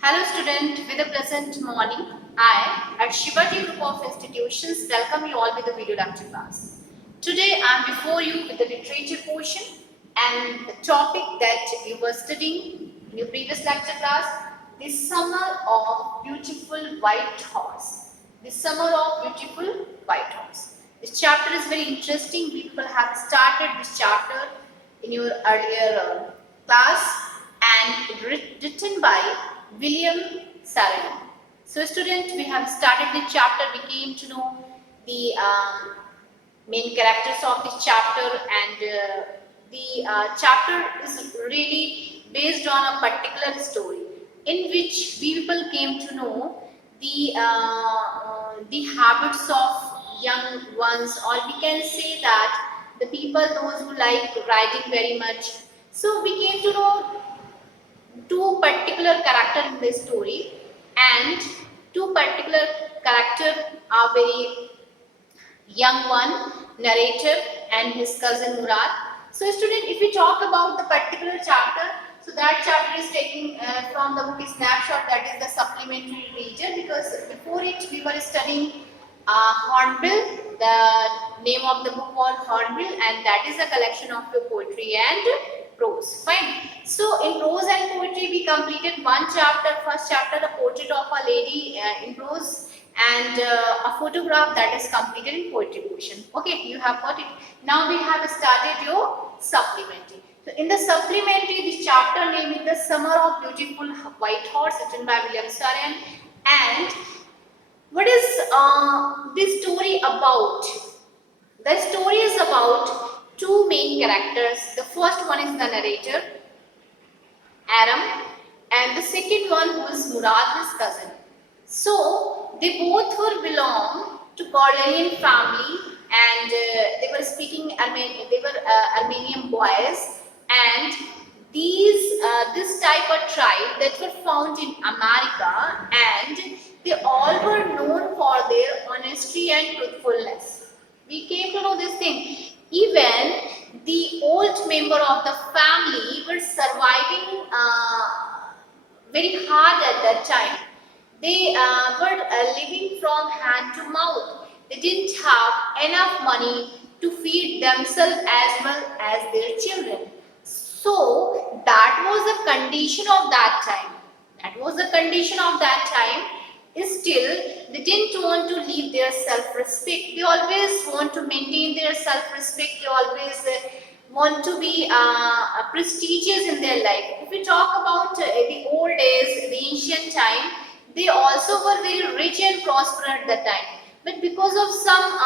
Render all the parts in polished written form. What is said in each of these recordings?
Hello student, with a pleasant morning. I at Shivaji Group of Institutions welcome you all with the video lecture class. Today I am before you with the literature portion and the topic that you were studying in your previous lecture class, the summer of beautiful white horse. The summer of beautiful white horse. This chapter is very interesting. People have started this chapter in your earlier class and written by William Saroyan. So students, we have started the chapter. We came to know the main characters of this chapter, and the chapter is really based on a particular story in which people came to know the habits of young ones, or we can say that the people those who like riding very much. So we came to know two particular character in the story, and two particular character are very young one, narrator and his cousin Murad. So student, if we talk about the particular chapter, so that chapter is taken from the book Snapshot, that is the supplementary reader, because before it we were studying Hornbill. The name of the book was Hornbill, and that is a collection of your poetry and prose. Fine. So in prose and poetry we completed one chapter. First chapter, the portrait of a lady in prose, and a photograph, that is completed in poetry portion. Okay, you have got it. Now we have started your supplementary. So in the supplementary, this chapter name is The Summer of Beautiful White Horse, written by William Saroyan. And what is this story about? The story is about two main characters. The first one is the narrator, Aram, and the second one was Murad, his cousin. So they both were belong to Cordanian family, and they were speaking Armenian. They were Armenian boys, and this type of tribe that were found in America, and they all were known for their honesty and truthfulness. We came to know this thing. Even the old member of the family were surviving very hard at that time. They were living from hand to mouth. They didn't have enough money to feed themselves as well as their children. So that was the condition of that time. That was the condition of that time. Still, they didn't want to leave their self-respect. They always want to maintain their self-respect. They always want to be prestigious in their life. If we talk about the old days, the ancient time, they also were very rich and prosperous at that time. But because of some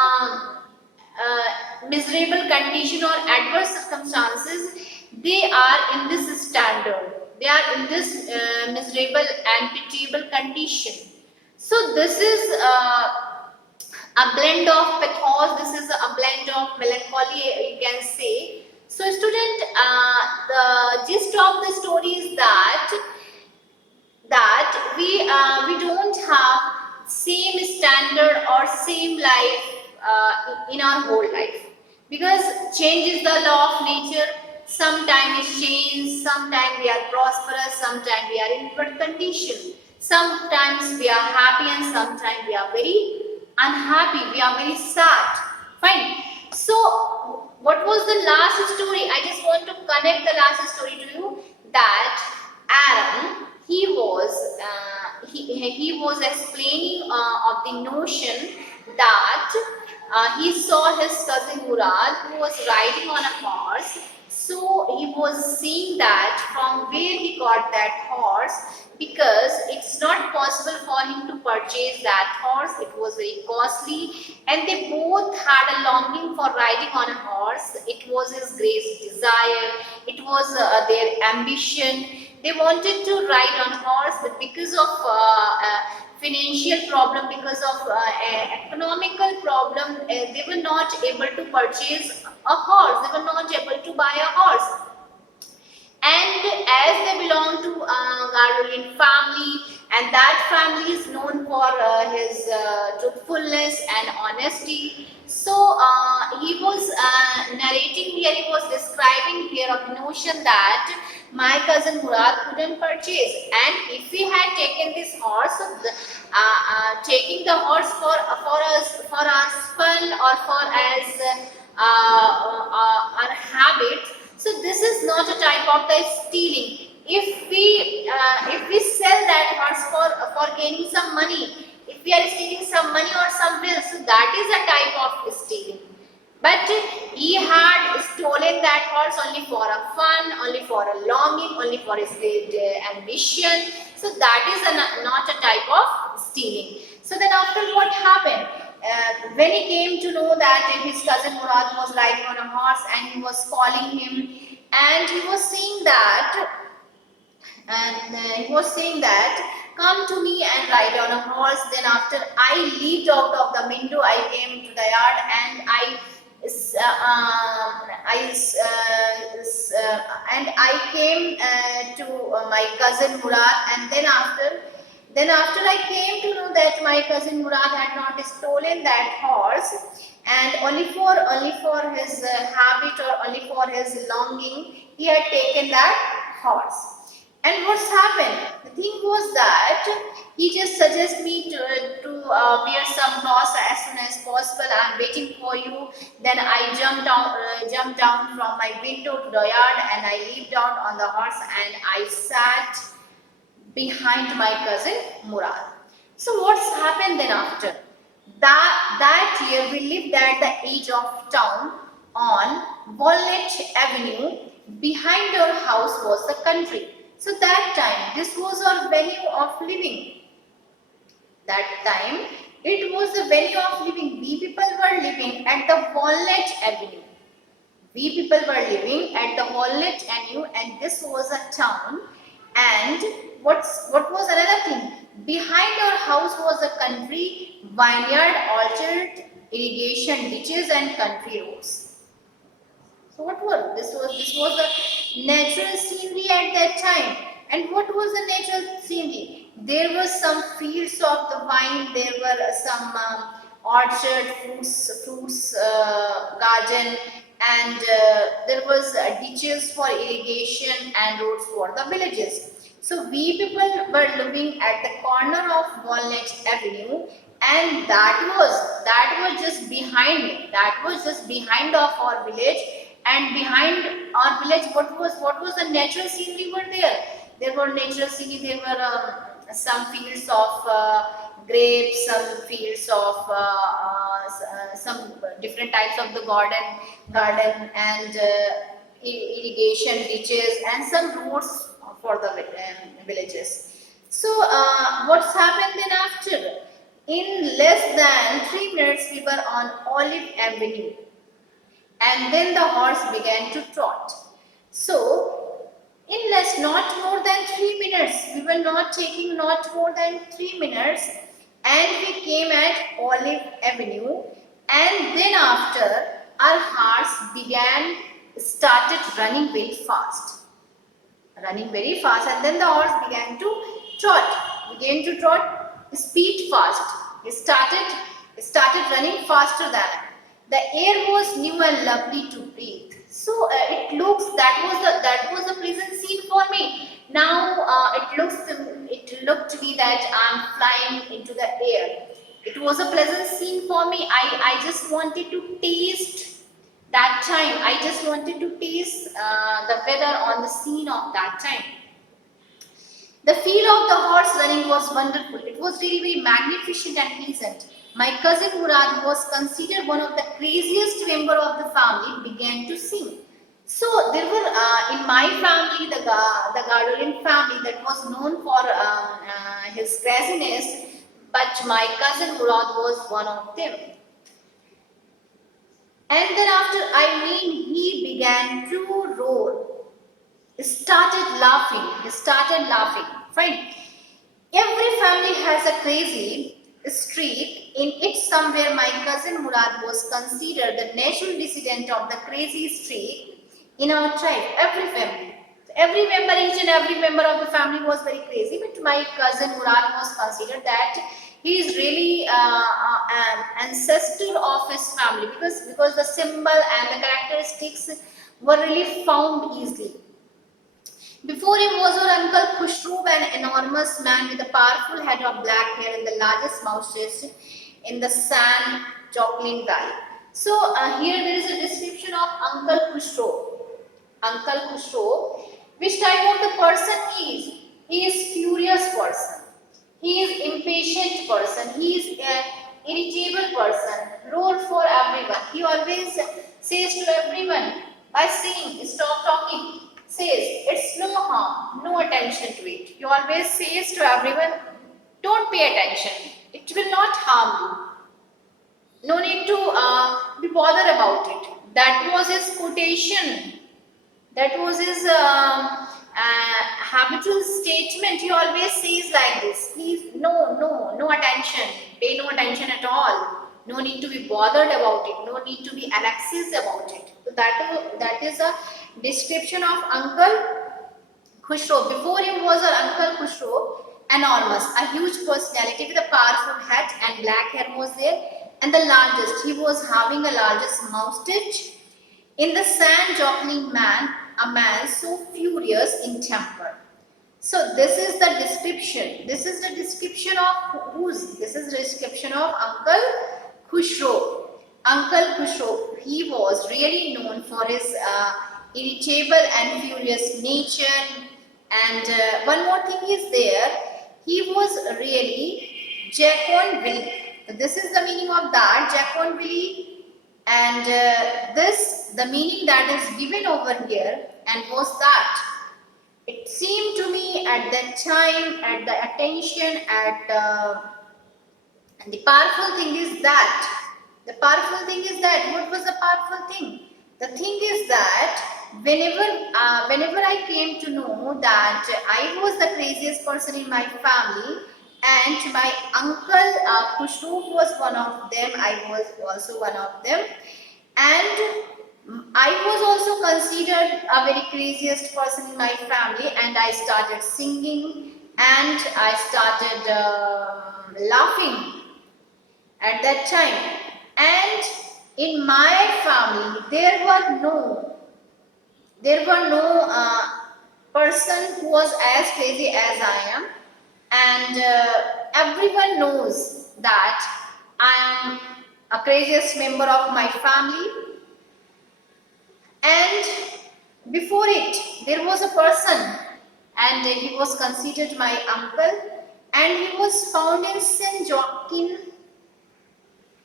miserable condition or adverse circumstances, they are in this standard. They are in this miserable and pitiable condition. So this is a blend of pathos. This is a blend of melancholy, you can say. So student, the gist of the story is that we don't have same standard or same life in our whole life, because change is the law of nature. Sometimes it changes, sometimes we are prosperous, sometimes we are in good condition, sometimes we are happy, and sometimes we are very unhappy, we are very sad. Fine. So what was the last story? I just want to connect the last story to you, that Adam, he was explaining of the notion that he saw his cousin Murad, who was riding on a horse. So he was seeing that from where he got that horse, because it's not possible for him to purchase that horse. It was very costly, and they both had a longing for riding on a horse. It was his great desire. It was their ambition. They wanted to ride on horse, but because of financial problem, because of economical problem, they were not able to purchase a horse. They were not able to buy a horse. And as they belong to Gardolian family, and that family is known for his truthfulness and honesty. So he was narrating here, he was describing here of the notion that my cousin Murad couldn't purchase. And if we had taken this horse, so taking the horse for our fun or for as our habit, so this is not a type of the stealing. If we sell that horse for gaining some money, if we are stealing some money or some bills, so that is a type of stealing. But he had stolen that horse only for a fun, only for a longing, only for his ambition. So that is not a type of stealing. So then after what happened? When he came to know that his cousin Murad was riding on a horse and he was calling him, and he was saying that, come to me and ride on a horse. Then after I leaped out of the window, I came to the yard and I came to my cousin Murad, and then after I came to know that my cousin Murad had not stolen that horse, and only for his habit or only for his longing, he had taken that horse. And what's happened? The thing was that he just suggested me to wear some clothes as soon as possible. I'm waiting for you. Then I jumped down from my window to the yard, and I leaped out on the horse and I sat behind my cousin Murad. So what's happened then after? That year we lived at the edge of town on Walnut Avenue. Behind our house was the country. So that time, this was our venue of living. That time, it was the venue of living. We people were living at the Walnut Avenue. We people were living at the Walnut Avenue, and this was a town. And what was another thing? Behind our house was a country, vineyard, orchard, irrigation ditches, and country roads. So what was this? Was the natural scenery at that time. And what was the natural scenery? There were some fields of the vine. There were some orchard, fruits garden, and there was ditches for irrigation and roads for the villages. So we people were living at the corner of Walnut Avenue, and that was just behind me. That was just behind of our village. And behind our village, what was the natural scenery were there? There were natural scenery. There were some fields of grapes, some fields of some different types of the garden and irrigation ditches, and some roads for the villages. So what's happened then after? In less than 3 minutes, we were on Olive Avenue. And then the horse began to trot. So, not more than 3 minutes, we were not taking not more than 3 minutes, and we came at Olive Avenue, and then after our horse started running very fast. And then the horse began to trot, speed fast. It started running faster than. The air was new and lovely to breathe. So that was a pleasant scene for me. Now it looked to me that I'm flying into the air. It was a pleasant scene for me. I just wanted to taste that time. I just wanted to taste the weather on the scene of that time. The feel of the horse running was wonderful. It was really very magnificent and pleasant. My cousin Murad, who was considered one of the craziest member of the family, began to sing. So there were in my family, the Gardolin family, that was known for his craziness, but my cousin Murad was one of them. And then after he began to roar. He started laughing. Fine. Every family has a crazy streak in it somewhere. My cousin Murad was considered the natural descendant of the crazy streak in our tribe. Every family. Each and every member of the family was very crazy, but my cousin Murad was considered that he is really an ancestor of his family, because the symbol and the characteristics were really found easily. Before him was our uncle Khushru, an enormous man with a powerful head of black hair and the largest moustache in the San Joaquin Valley. So here there is a description of Uncle Khushru. Uncle Khushru, which type of the person he is? He is furious person. He is impatient person. He is an irritable person. Roar for everyone. He always says to everyone by saying, stop talking. Says, it's no harm, no attention to it. He always says to everyone, don't pay attention. It will not harm you. No need to be bothered about it. That was his quotation. That was his habitual statement. He always says like this. Please, no attention. Pay no attention at all. No need to be bothered about it. No need to be anxious about it. So that is a description of Uncle Khushro. Before him was our Uncle Khushro, enormous, a huge personality with a powerful hat and black hair was there, and the largest. He was having a largest moustache. In the San Joaquin man, a man so furious in temper. So this is the description. This is the description of whose? This is the description of Uncle Khushro. Uncle Khushro, he was really known for his irritable and furious nature. And one more thing is there. He was really Jaconville. This is the meaning of that, Jaconville. And the meaning that is given over here, and was that it seemed to me at that time, at the attention, and the powerful thing is that, what was the powerful thing? The thing is that whenever I came to know that I was the craziest person in my family, and my uncle Khushru was one of them, I was also one of them, and I was also considered a very craziest person in my family, and I started singing and I started laughing at that time. And in my family there were no person who was as crazy as I am, and everyone knows that I am a craziest member of my family. And before it, there was a person, and he was considered my uncle, and he was found in St. Joaquin.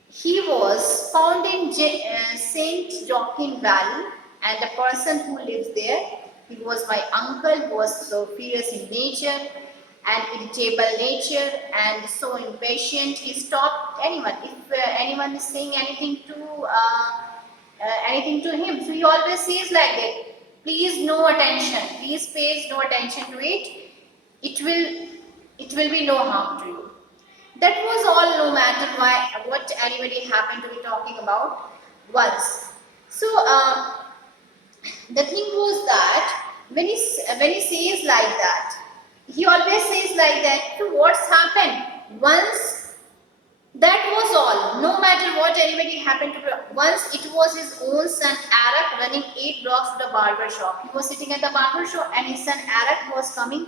He was found in St. Joaquin Valley, and the person who lives there, he was my uncle, who was so fierce in nature and irritable nature and so impatient. He stopped anyone if anyone is saying anything to him. So he always says like that, please no attention, please pay no attention to it. It will be no harm to you. That was all, no matter what anybody happened to be talking about once. So the thing was that when he says like that, he always says like that. So what's happened once? That was all. No matter what anybody happened to. Once it was his own son Arak running 8 blocks to the barber shop. He was sitting at the barber shop, and his son Arak was coming.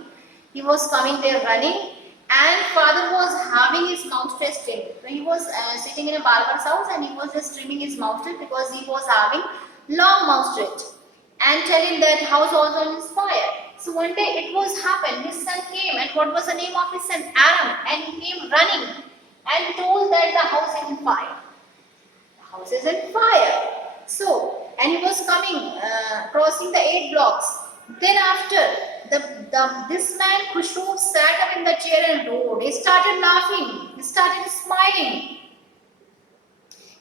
He was coming there running, and father was having his moustache trimmed. So he was sitting in a barber's house, and he was just trimming his moustache because he was having long moustache, and telling that house was on fire. So one day it was happened. His son came, and what was the name of his son? Aram, and he came running and told that the house is on fire. The house is on fire. So, and he was coming, crossing the 8 blocks. Then after, this man Khushru sat up in the chair and roared. He started laughing. He started smiling.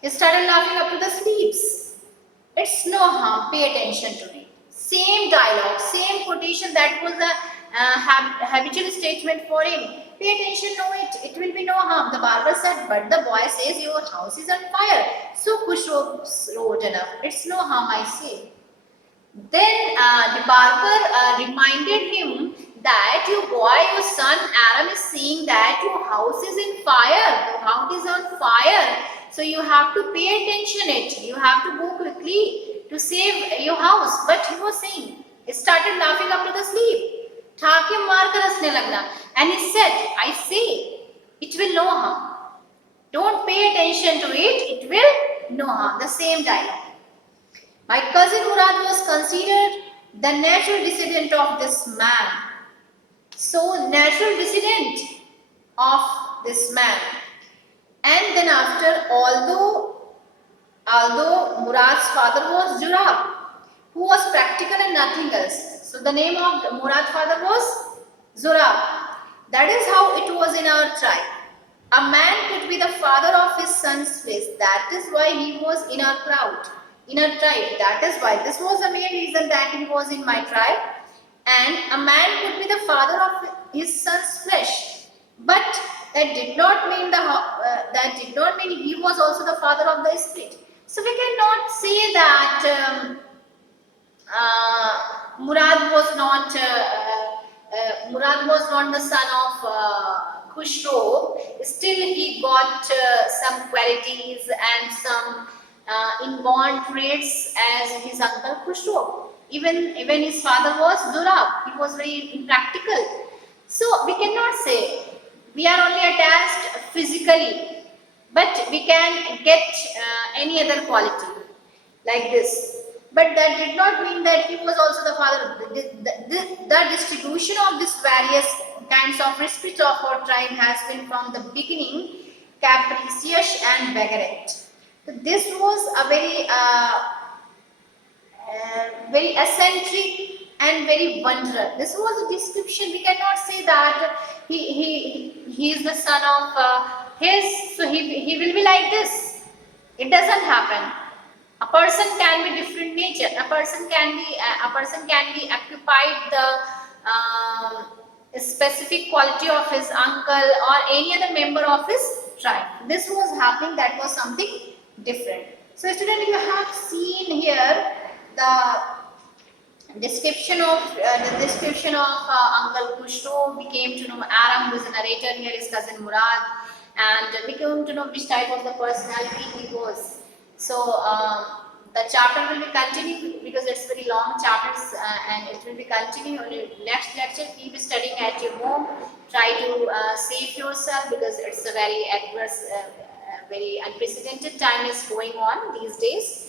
He started laughing up to the sleeps. It's no harm. Pay attention to me. Same dialogue, same quotation. That was a habitual statement for him. Pay attention, no, it will be no harm. The barber said, but the boy says your house is on fire. So Khushru wrote enough. It's no harm, I say. Then the barber reminded him that your boy, your son Aram is saying that your house is in fire. The house is on fire. So you have to pay attention it. You have to go quickly to save your house. But he was saying, started laughing up to the sleep. ठाके मार कर हंसने लगना. And he said, I say, it will no harm. Don't pay attention to it, it will no harm. The same dialogue. My cousin Murad was considered the natural descendant of this man. So, natural descendant of this man. And then after, although Murad's father was Jurab, who was practical and nothing else. So the name of Murad's father was Zurab. That is how it was in our tribe. A man could be the father of his son's place. That is why he was in our crowd, in our tribe. That is why. This was the main reason that he was in my tribe. And a man could be the father of his son's flesh. But that did not mean he was also the father of the spirit. So we cannot say that Murad was not the son of Khushro. Still, he got some qualities and some inborn traits as his uncle Khushro. Even his father was Zurab. He was very impractical. So we cannot say we are only attached physically, but we can get any other quality like this. But that did not mean that he was also the father. The distribution of these various kinds of spirit of our tribe has been from the beginning capricious and vagrant. So this was a very eccentric and very wanderer. This was a description. We cannot say that he is the son of his, so he will be like this. It doesn't happen. A person can be different nature. A person can be occupied the specific quality of his uncle or any other member of his tribe. This was happening. That was something different. So, student, you have seen here the description of Uncle Khushro. We came to know Aram, who is the narrator here, his cousin Murad, and we came to know which type of the personality he was. So the chapter will be continuing because it's very long chapters and it will be continuing on your next lecture. Keep studying at your home. Try to save yourself because it's a very adverse, very unprecedented time is going on these days.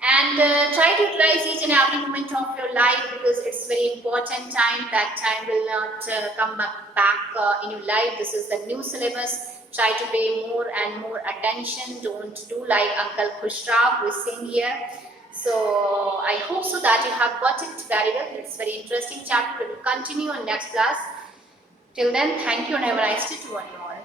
And try to utilize each and every moment of your life because it's very important time. That time will not come back in your life. This is the new syllabus. Try to pay more and more attention. Don't do like Uncle Khushro who is saying here. So I hope so that you have got it very well. It's very interesting chapter. We will continue on next class. Till then, thank you and have a nice day to one and all.